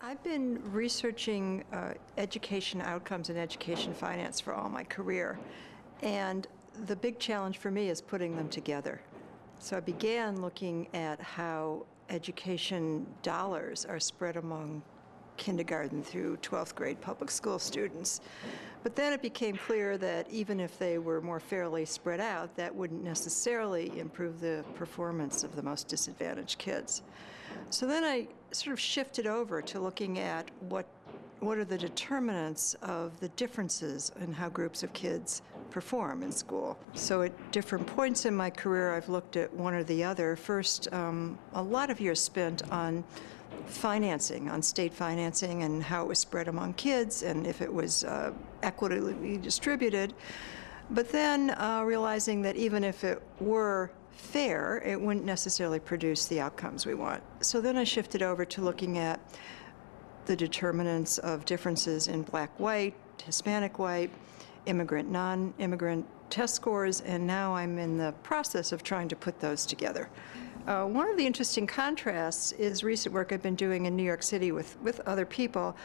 I've been researching education outcomes and education finance for all my career, and the big challenge for me is putting them together. So I began looking at how education dollars are spread among kindergarten through 12th grade public school students. But then it became clear that even if they were more fairly spread out, that wouldn't necessarily improve the performance of the most disadvantaged kids. So then I sort of shifted over to looking at what are the determinants of the differences in how groups of kids perform in school. So at different points in my career, I've looked at one or the other. First, a lot of years spent on financing, on state financing and how it was spread among kids and if it was equitably distributed. But then realizing that even if it were fair, it wouldn't necessarily produce the outcomes we want. So then I shifted over to looking at the determinants of differences in black-white, Hispanic-white, immigrant, non-immigrant test scores, and now I'm in the process of trying to put those together. One of the interesting contrasts is recent work I've been doing in New York City with other people,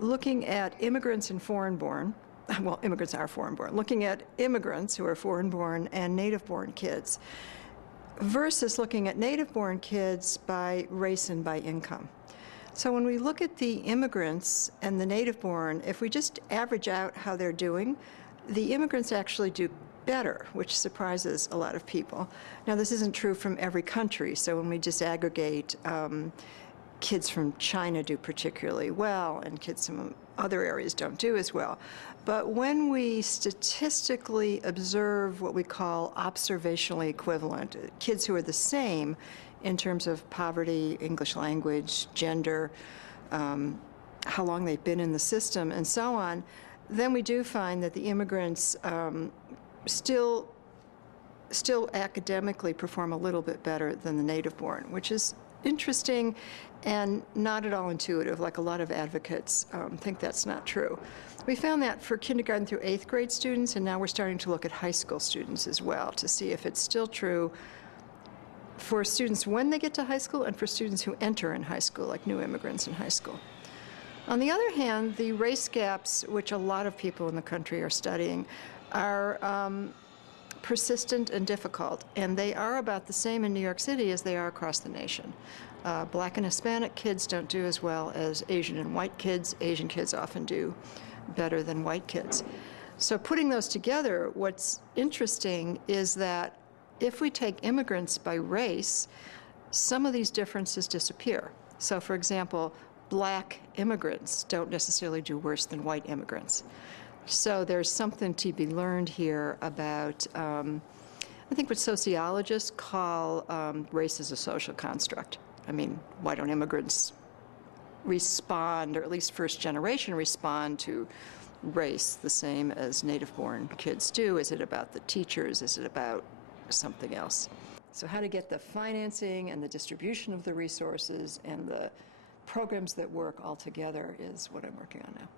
looking at immigrants and foreign-born. Well, immigrants are foreign-born. Looking at immigrants who are foreign-born and native-born kids versus looking at native-born kids by race and by income. So when we look at the immigrants and the native-born, if we just average out how they're doing, the immigrants actually do better, which surprises a lot of people. Now, this isn't true from every country, so when we disaggregate, kids from China do particularly well, and kids from other areas don't do as well. But when we statistically observe what we call observationally equivalent, kids who are the same in terms of poverty, English language, gender, how long they've been in the system, and so on, then we do find that the immigrants still academically perform a little bit better than the native-born, which is interesting and not at all intuitive, like a lot of advocates think that's not true. We found that for kindergarten through 8th grade students, and now we're starting to look at high school students as well to see if it's still true for students when they get to high school and for students who enter in high school, like new immigrants in high school. On the other hand, the race gaps, which a lot of people in the country are studying, are persistent and difficult, and they are about the same in New York City as they are across the nation. Black and Hispanic kids don't do as well as Asian and white kids. Asian kids often do better than white kids. So putting those together, what's interesting is that if we take immigrants by race, some of these differences disappear. So for example, black immigrants don't necessarily do worse than white immigrants. So there's something to be learned here about, I think what sociologists call race as a social construct. I mean, why don't immigrants respond, or at least first generation respond to race the same as native-born kids do? Is it about the teachers? Is it about something else? So how to get the financing and the distribution of the resources and the programs that work all together is what I'm working on now.